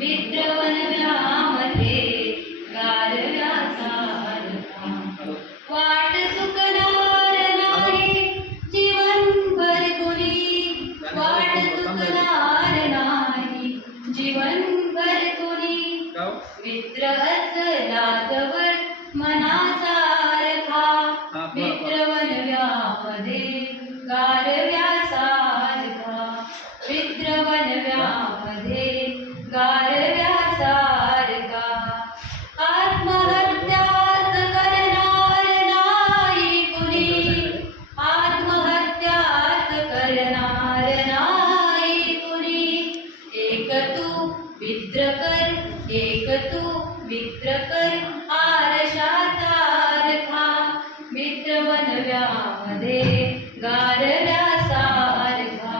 मित्रवनव्यामध्ये गारव्या सारखा. वाट चुकणार नाही जीवनभर कुणी वाट चुकणार नाही जीवनभर कुणी मित्र असला जवळ मनासारखा मित्र कर एक तू मित्र कर आरशा मित्र बनव्यामध्ये गारव्या सारखा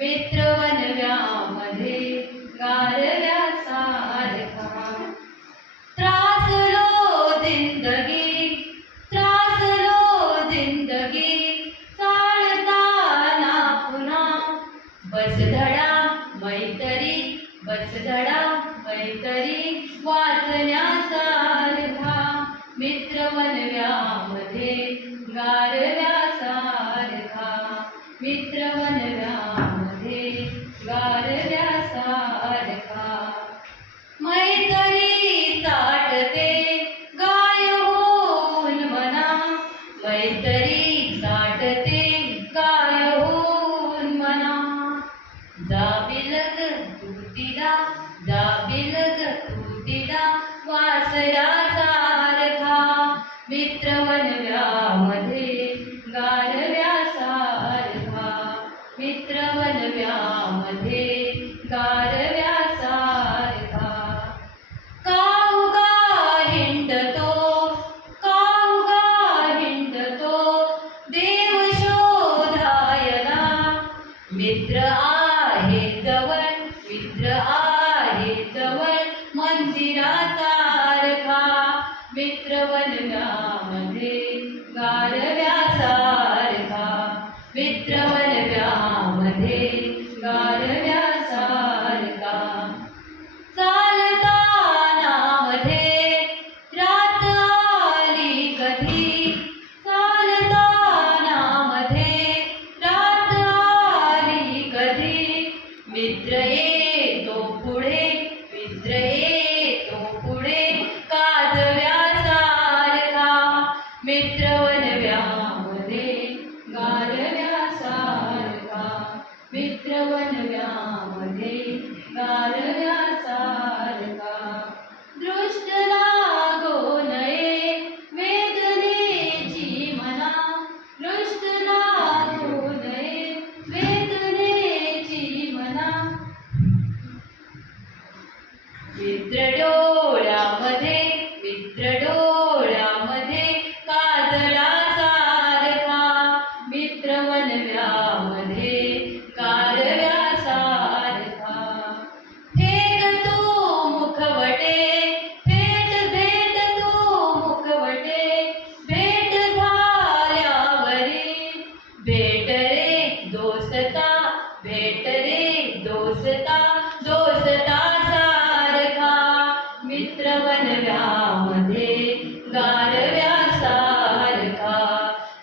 मित्र बनव्यामध्ये गारव्या सारखा त्रासलो जिंदगी त्रासलो जिंदगी. चालताना पुन्हा बस धडा मैतरी बस वैतरी वाचण्यासारखा. मित्र वनव्यामध्ये गारव्यासारखा मित्र वन मित्र वनव्यामध्ये गारव्या सारखा मित्र वनव्यामध्ये गारव्या सारखा काऊगा हिंडतो काऊगा हिंडतो देव शोधायला. मित्र आहे जवळ मित्र आहे जवळ मंदिरासारखा मित्र म्हणजे गारव्यासारखा व्यामध्ये गार दोस्ता भेट रे दोस्ता दोस्ता सारखा. मित्र बनव्यामध्ये गारव्या सारखा.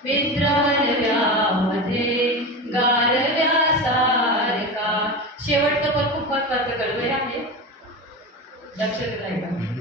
मित्र बनव्यामध्ये गारव्या सारखा. शेवटचं पण खूप महत्वाचं कळवय आहे. लक्षात राहिलं